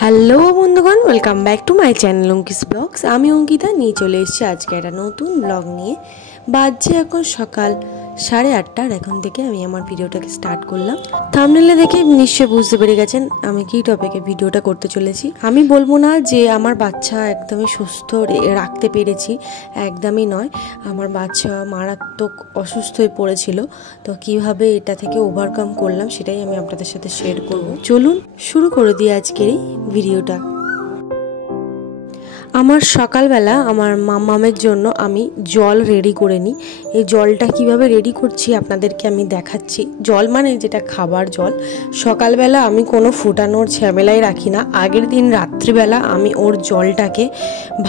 Hello বন্ধুগণ, welcome back to my channel Ankis blogs. আমি অঙ্কিতা নিয়ে চলে এসেছি আজকে একটা নতুন ব্লগ নিয়ে। বাজছে এখন সকাল 8:30, আর এখন থেকে আমি আমার ভিডিওটাকে স্টার্ট করলাম। থাম্বনেলে দেখে নিশ্চয়ই বুঝতে পেরে গেছেন আমি কী টপিকে ভিডিওটা করতে চলেছি। আমি বলবো না যে আমার বাচ্চা একদমই সুস্থ রাখতে পেরেছি, একদমই নয়। আমার বাচ্চা মারাত্মক অসুস্থ হয়ে পড়েছিল, তো কিভাবে এটা থেকে ওভারকাম করলাম সেটাই আমি আপনাদের সাথে শেয়ার করব। চলুন শুরু করে দিই আজকের এই ভিডিওটা। আমার সকালবেলা আমার মাম্মামের জন্য আমি জল রেডি করে নিই। এই জলটা কিভাবে রেডি করছি আপনাদেরকে আমি দেখাচ্ছি। জল মানে যেটা খাবার জল। সকালবেলা আমি কোনো ফুটানোর ঝামেলাই রাখি না। আগের দিন রাত্রিবেলা আমি ওর জলটাকে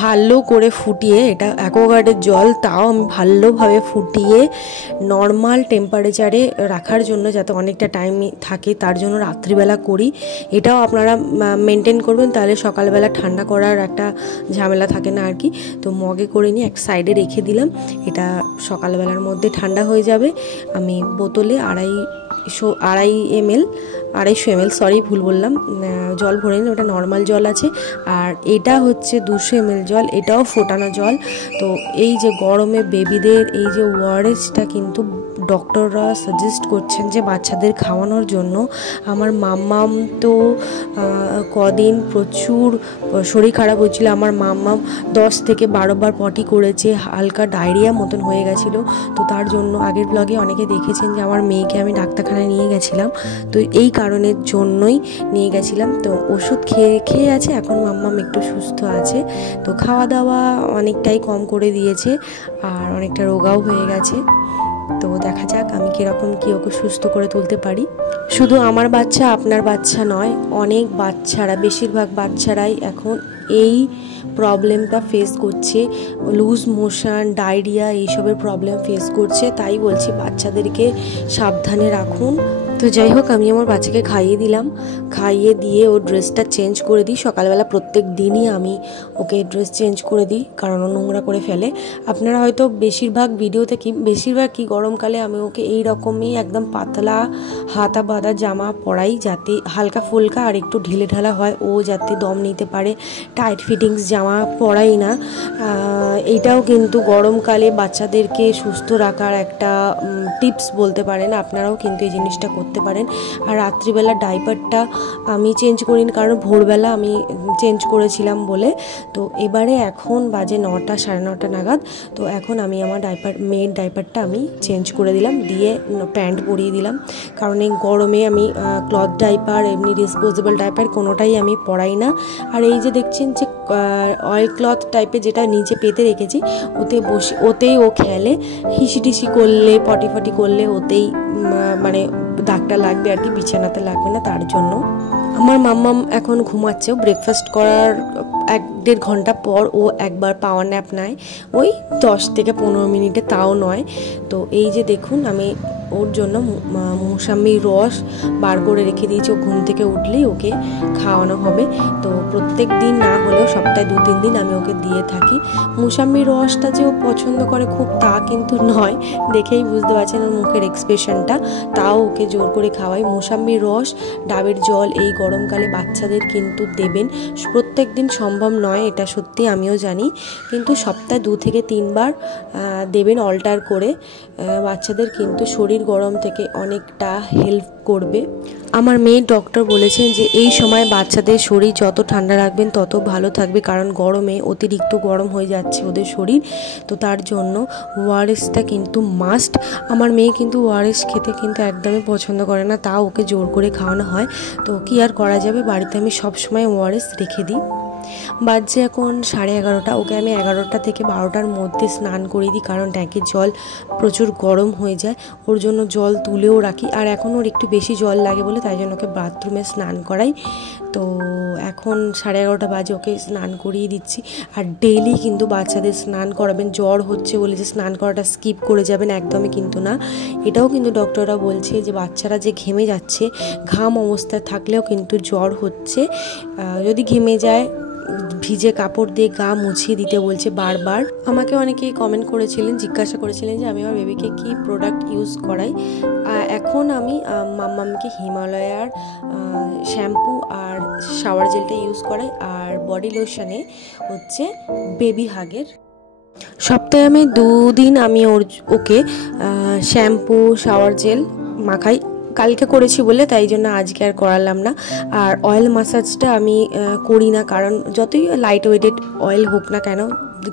ভালো করে ফুটিয়ে, এটা অ্যাকোয়াগার্ডের জল, তাও আমি ভালোভাবে ফুটিয়ে নর্মাল টেম্পারেচারে রাখার জন্য, যাতে অনেকটা টাইম থাকে, তার জন্য রাত্রিবেলা করি। এটাও আপনারা মেনটেন করবেন, তাহলে সকালবেলা ঠান্ডা করার একটা ঝামেলা থাকে না আর কি। তো মগে করে নিয়ে এক সাইডে রেখে দিলাম। এটা সকালবেলার মধ্যে ঠান্ডা হয়ে যাবে। আমি বোতলে 250 ml সরি ভুল বললাম, জল ভরে নিন। ওটা নর্মাল জল আছে, আর এটা হচ্ছে 200 ml জল, এটাও ফোটানো জল। তো এই যে গরমে বেবিদের এই যে ওআরএসটা কিন্তু ডক্টররা সাজেস্ট করছেন যে বাচ্চাদের খাওয়ানোর জন্য। আমার মাম্মাম তো কদিন প্রচুর শরীর খারাপ হচ্ছিল। আমার মাম্মাম 10 থেকে 12 বার পটি করেছে, হালকা ডায়রিয়া মতন হয়ে গেছিলো। তো তার জন্য আগের ব্লগে অনেকে দেখেছেন যে আমার মেয়েকে আমি ডাক্তারখানায় নিয়ে গেছিলাম। তো এই কারণের জন্যই নিয়ে গেছিলাম। তো ওষুধ খেয়ে আছে, এখন মাম্মাম একটু সুস্থ আছে। তো খাওয়া দাওয়া অনেকটাই কম করে দিয়েছে, আর অনেকটা রোগাও হয়ে গেছে। তো দেখা যাক আমি কীরকম কী ওকে সুস্থ করে তুলতে পারি। শুধু আমার বাচ্চা, আপনার বাচ্চা নয়, অনেক বাচ্চারা, বেশিরভাগ বাচ্চারাই এখন এই প্রবলেমটা ফেস করছে। লুজ মোশন, ডায়রিয়া, এইসবের প্রবলেম ফেস করছে। তাই বলছি বাচ্চাদেরকে সাবধানে রাখুন। তো যাই হোক, আমি আমার বাচ্চাকে খাইয়ে দিলাম। খাইয়ে দিয়ে ওর ড্রেসটা চেঞ্জ করে দিই। সকালবেলা প্রত্যেক দিনই আমি ওকে ড্রেস চেঞ্জ করে দিই, কারণ ও নোংরা করে ফেলে। আপনারা হয়তো বেশিরভাগ কি গরমকালে আমি ওকে এই রকমই একদম পাতলা হাতা বাঁধা জামা পরাই, যাতে হালকা ফুলকা আর একটু ঢিলে ঢালা হয়, ও যাতে দম নিতে পারে। টাইট ফিটিংস জামা পরাই না। এইটাও কিন্তু গরমকালে বাচ্চাদেরকে সুস্থ রাখার একটা টিপস বলতে পারেন। আপনারাও কিন্তু এই জিনিসটা করতে পারেন। আর রাত্রিবেলা ডাইপারটা আমি চেঞ্জ করিনি, কারণ ভোরবেলা আমি চেঞ্জ করেছিলাম বলে। তো এবারে এখন বাজে 9টা, 9:30 নাগাদ। তো এখন আমি আমার মেয়ের ডাইপারটা আমি চেঞ্জ করে দিলাম, দিয়ে প্যান্ট পরিয়ে দিলাম। কারণ এই গরমে আমি ক্লথ ডাইপার, এমনি ডিসপোজেবল ডাইপার কোনোটাই আমি পরাই না। আর এই যে দেখছেন যে অয়েল ক্লথ টাইপের যেটা নিচে পেতে রেখেছি, ওতেই ও খেলে। হিসি করলে, পটি করলে ওতেই মানে দাগটা লাগবে আর কি, বিছানাতে লাগবে না। তার জন্য আমার মাম্মাম এখন ঘুমাচ্ছে। ব্রেকফাস্ট করার 1-1.5 ঘন্টা পর ও একবার পাওয়ার ন্যাপ নেয়, ওই 10 থেকে 15 মিনিটে, তাও নয়। তো এই যে দেখুন, আমি ওর জন্য মৌসাম্বির রস বার করে রেখে দিয়েছি। ও ঘুম থেকে উঠলেই ওকে খাওয়ানো হবে। তো প্রত্যেক দিন না হলেও সপ্তাহে 2-3 দিন আমি ওকে দিয়ে থাকি। মৌসাম্বির রসটা যে ও পছন্দ করে খুব, তা কিন্তু নয়, দেখেই বুঝতে পারছেন ওর মুখের এক্সপ্রেশনটা। তাও ওকে জোর করে খাওয়াই। মৌসাম্বির রস, ডাবের জল এই গরমকালে বাচ্চাদের কিন্তু দেবেন। প্রত্যেক দিন সম্ভব নয়, এটা সত্যি, আমিও জানি, কিন্তু সপ্তাহে 2 থেকে 3 বার দেবেন অল্টার করে। বাচ্চাদের কিন্তু শরীর গরম থেকে অনেকটা হেল্প করবে। আমার মেয়ের ডক্টর বলেছেন যে এই সময় বাচ্চাদের শরীর যত ঠান্ডা রাখবেন তত ভালো থাকবে, কারণ গরমে অতিরিক্ত গরম হয়ে যাচ্ছে ওদের শরীর। তো তার জন্য ওআরএসটা কিন্তু মাস্ট। আমার মেয়ে কিন্তু ওআরএস খেতে কিন্তু একদমই পছন্দ করে না, তাও ওকে জোর করে খাওয়ানো হয়। তো কি আর করা যাবে, বাড়িতে আমি সবসময় ওআরএস রেখে দিই। বাজছে এখন 11:30। ওকে আমি 11টা থেকে 12টার মধ্যে স্নান করিয়ে দিই, কারণ ট্যাঙ্কের জল প্রচুর গরম হয়ে যায়। ওর জন্য জল তুলেও রাখি, আর এখন ওর একটু বেশি জল লাগে বলে তাই জন্য ওকে বাথরুমে স্নান করাই। তো এখন 11:30 বাজে, ওকে স্নান করিয়ে দিচ্ছি। আর ডেইলি কিন্তু বাচ্চাদের স্নান করাবেন। জ্বর হচ্ছে বলে যে স্নান করাটা স্কিপ করে যাবেন, একদমই কিন্তু না। এটাও কিন্তু ডক্টররা বলছে যে বাচ্চারা যে ঘেমে যাচ্ছে, ঘাম অবস্থায় থাকলেও কিন্তু জ্বর হচ্ছে। যদি ঘেমে যায়, ভিজে কাপড় দিয়ে গা মুছিয়ে দিতে বলছে বারবার। আমাকে অনেকেই কমেন্ট করেছিলেন, জিজ্ঞাসা করেছিলেন যে আমি আমার বেবিকে কি প্রোডাক্ট ইউজ করাই। এখন আমি মাম্মামকে হিমালয়ার শ্যাম্পু আর শাওয়ার জেলটা ইউজ করাই, আর বডি লোশনে হচ্ছে বেবি হাগের। সপ্তাহে আমি 2 দিন আমি ওকে শ্যাম্পু শাওয়ার জেল মাখাই। কালকে করেছি বলে তাই জন্য আজকে আর করালাম না। আর অয়েল ম্যাসাজটা আমি করি না, কারণ যতই লাইট ওয়েটেড অয়েল হোক না কেন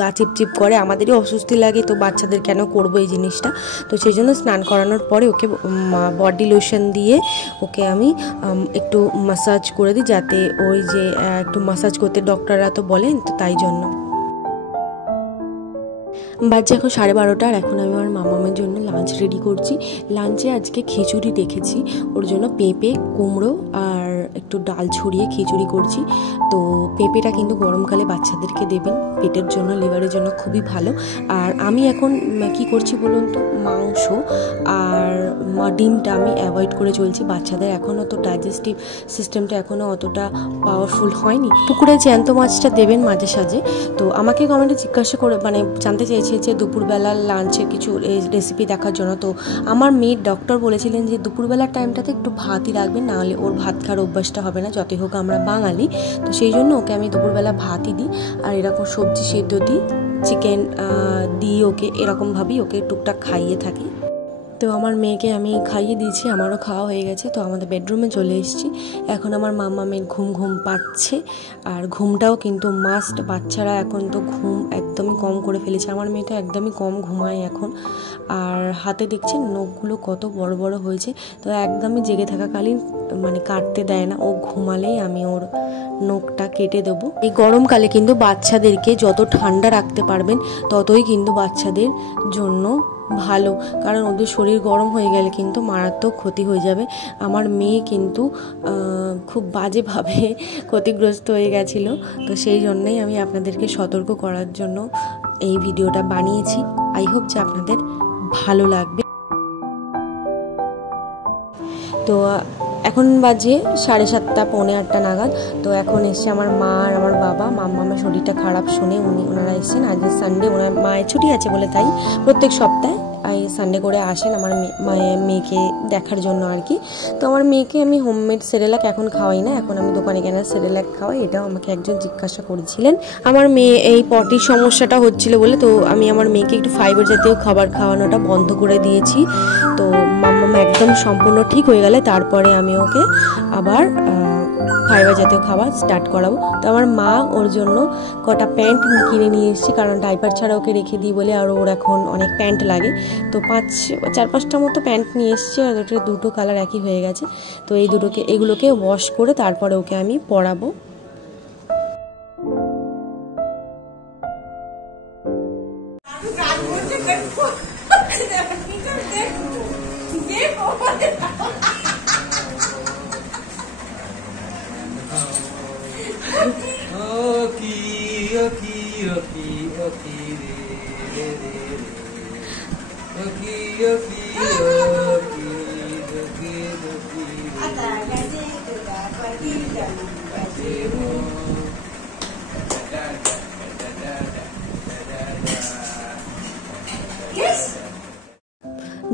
গা চিপচিপ করে, আমাদেরই অস্বস্তি লাগে, তো বাচ্চাদের কেন করবো এই জিনিসটা। তো সেই জন্য স্নান করানোর পরে ওকে বডি লোশন দিয়ে ওকে আমি একটু ম্যাসাজ করে দিই, যাতে ওই যে একটু ম্যাসাজ করতে ডক্টররা তো বলেন, তো তাই জন্য। বাজে এখন 12:30, আর এখন আমি আমার মামামের জন্য লাঞ্চ রেডি করছি। লাঞ্চে আজকে খিচুড়ি রেখেছি, ওর জন্য পেঁপে, কুমড়ো আর একটু ডাল ছড়িয়ে খিচুড়ি করছি। তো পেঁপেটা কিন্তু গরমকালে বাচ্চাদেরকে দেবেন, পেটের জন্য, লিভারের জন্য খুবই ভালো। আর আমি এখন কি করছি বলুন তো, মাংস আর ডিমটা আমি অ্যাভয়েড করে চলছি। বাচ্চাদের এখনও তো ডাইজেস্টিভ সিস্টেমটা এখনও অতটা পাওয়ারফুল হয়নি। পুকুরে জ্যান্ত মাছটা দেবেন মাঝে সাঝে। তো আমাকে কমেন্টে জিজ্ঞাসা করে জানতে চেয়েছে যে দুপুরবেলার লাঞ্চের কিছু রেসিপি দেখার জন্য। তো আমার মেয়ের ডক্টর বলেছিলেন যে দুপুরবেলার টাইমটাতে একটু ভাতই রাখবেন, নাহলে ওর ভাত খাওয়ার অভ্যাসটা হবে না, যতই হোক আমরা বাঙালি। তো সেই জন্য ওকে আমি দুপুরবেলা ভাতই দিই, আর এরকম সবজি সেদ্ধ দিই, চিকেন দিই ওকে, এরকমভাবেই ওকে টুকটাক খাইয়ে থাকি। তো আমার মেয়েকে আমি খাইয়ে দিয়েছি, আমারও খাওয়া হয়ে গেছে। তো আমাদের বেডরুমে চলে এসেছি। এখন আমার মাম্মামের ঘুম পাচ্ছে, আর ঘুমটাও কিন্তু মাস্ট। বাচ্চারা এখন তো ঘুম একদমই কম করে ফেলেছে, আমার মেয়েটা একদমই কম ঘুমায় এখন। আর হাতে দেখছি নখগুলো কত বড় বড় হয়েছে, তো একদমই জেগে থাকাকালীন কাটতে দেয় না, ও ঘুমালেই আমি ওর নখটা কেটে দেবো। এই গরমকালে কিন্তু বাচ্চাদেরকে যত ঠান্ডা রাখতে পারবেন ততই কিন্তু বাচ্চাদের জন্য ভালো, কারণ ওদের শরীর গরম হয়ে গেলে কিন্তু মারাত্মক ক্ষতি হয়ে যাবে। আমার মেয়ে কিন্তু খুব বাজেভাবে ক্ষতিগ্রস্ত হয়ে গেছিলো, তো সেই জন্যই আমি আপনাদেরকে সতর্ক করার জন্য এই ভিডিওটা বানিয়েছি। আই হোপ যে আপনাদের ভালো লাগবে। তো এখন বাজে 7:30 পৌনে 8 নাগাদ। তো এখন এসছে আমার মা আর আমার বাবা। মাম্মামের শরীরটা খারাপ শুনে ওনারা এসেছেন। আজ সানডে, ওনার মায়ের ছুটি আছে বলে, তাই প্রত্যেক সপ্তাহে সানডে করে আসেন আমার মেয়েকে দেখার জন্য আর কি। তো আমার মেয়েকে আমি হোমমেড সেরেলাক এখন খাওয়াই না, এখন আমি দোকানে কেনা সেরেলাক খাওয়াই। এটাও আমাকে একজন জিজ্ঞাসা করেছিলেন। আমার মেয়ে এই পটির সমস্যাটা হচ্ছিল বলে, তো আমি আমার মেয়েকে একটু ফাইবার জাতীয় খাবার খাওয়ানোটা বন্ধ করে দিয়েছি। তো মাম্মা একদম সম্পূর্ণ ঠিক হয়ে গেলে তারপরে আমি ওকে আবার ফাইবার জাতীয় খাবার স্টার্ট করাবো। তো আমার মা ওর জন্য কটা প্যান্ট কিনে নিয়ে এসেছি, কারণ ডাইপার ছাড়া ওকে রেখে দিই বলে, আর ওর এখন অনেক প্যান্ট লাগে। তো 4-5টা মতো প্যান্ট নিয়ে এসেছি, আর ওটার 2টো কালার একই হয়ে গেছে। তো এগুলোকে ওয়াশ করে তারপরে ওকে আমি পরাবো।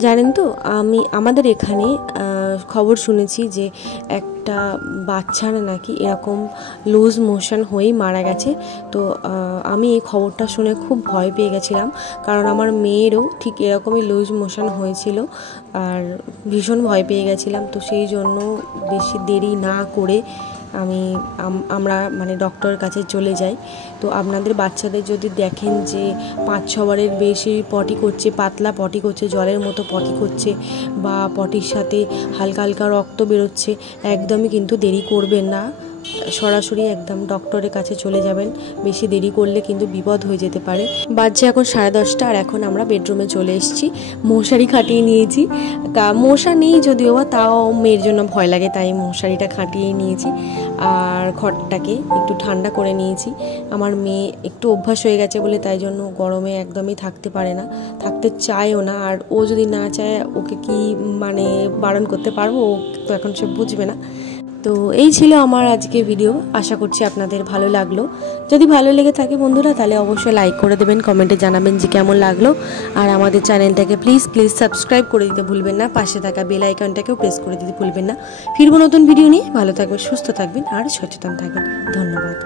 জানেন তো, আমাদের এখানে খবর শুনেছি যে একটা বাচ্চার নাকি এরকম লুজ মোশন হয়েই মারা গেছে। তো আমি এই খবরটা শুনে খুব ভয় পেয়ে গেছিলাম, কারণ আমার মেয়েরও ঠিক এরকমই লুজ মোশন হয়েছিল, আর ভীষণ ভয় পেয়ে গেছিলাম। তো সেই জন্য বেশি দেরি না করে আমরা ডক্টরের কাছে চলে যাই। তো আপনাদের বাচ্চাদের যদি দেখেন যে 5-6 বারের বেশি পটি করছে, পাতলা পটি করছে, জলের মতো পটি করছে, বা পটির সাথে হালকা হালকা রক্ত বেরোচ্ছে, একদমই কিন্তু দেরি করবেন না, সরাসরি একদম ডক্টরের কাছে চলে যাবেন। বেশি দেরি করলে কিন্তু বিপদ হয়ে যেতে পারে। বাজছে এখন 10:30, আর এখন আমরা বেডরুমে চলে এসেছি। মশারি খাটিয়ে নিয়েছি, মশা নেই যদিও বা, তাও মেয়ের জন্য ভয় লাগে, তাই মশারিটা খাটিয়ে নিয়েছি। আর ঘরটাকে একটু ঠান্ডা করে নিয়েছি। আমার মেয়ে একটু অভ্যাস হয়ে গেছে বলে, তাই জন্য গরমে একদমই থাকতে পারে না, থাকতে চায়ও না। আর ও যদি না চায়, ওকে কি বারণ করতে পারবো? ও তো এখন সে বুঝবে না। তো এই ছিল আমার আজকে ভিডিও, আশা করছি আপনাদের ভালো লাগলো। যদি ভালো লেগে থাকে বন্ধুরা তাহলে অবশ্যই লাইক করে দেবেন, কমেন্টে জানাবেন যে কেমন লাগলো। আর আমাদের চ্যানেলটাকে প্লিজ সাবস্ক্রাইব করে দিতে ভুলবেন না, পাশে থাকা বেল আইকনটাকেও প্রেস করে দিতে ভুলবেন না। ফিরবো নতুন ভিডিও নিয়ে। ভালো থাকবেন, সুস্থ থাকবেন আর সচেতন থাকবেন। ধন্যবাদ।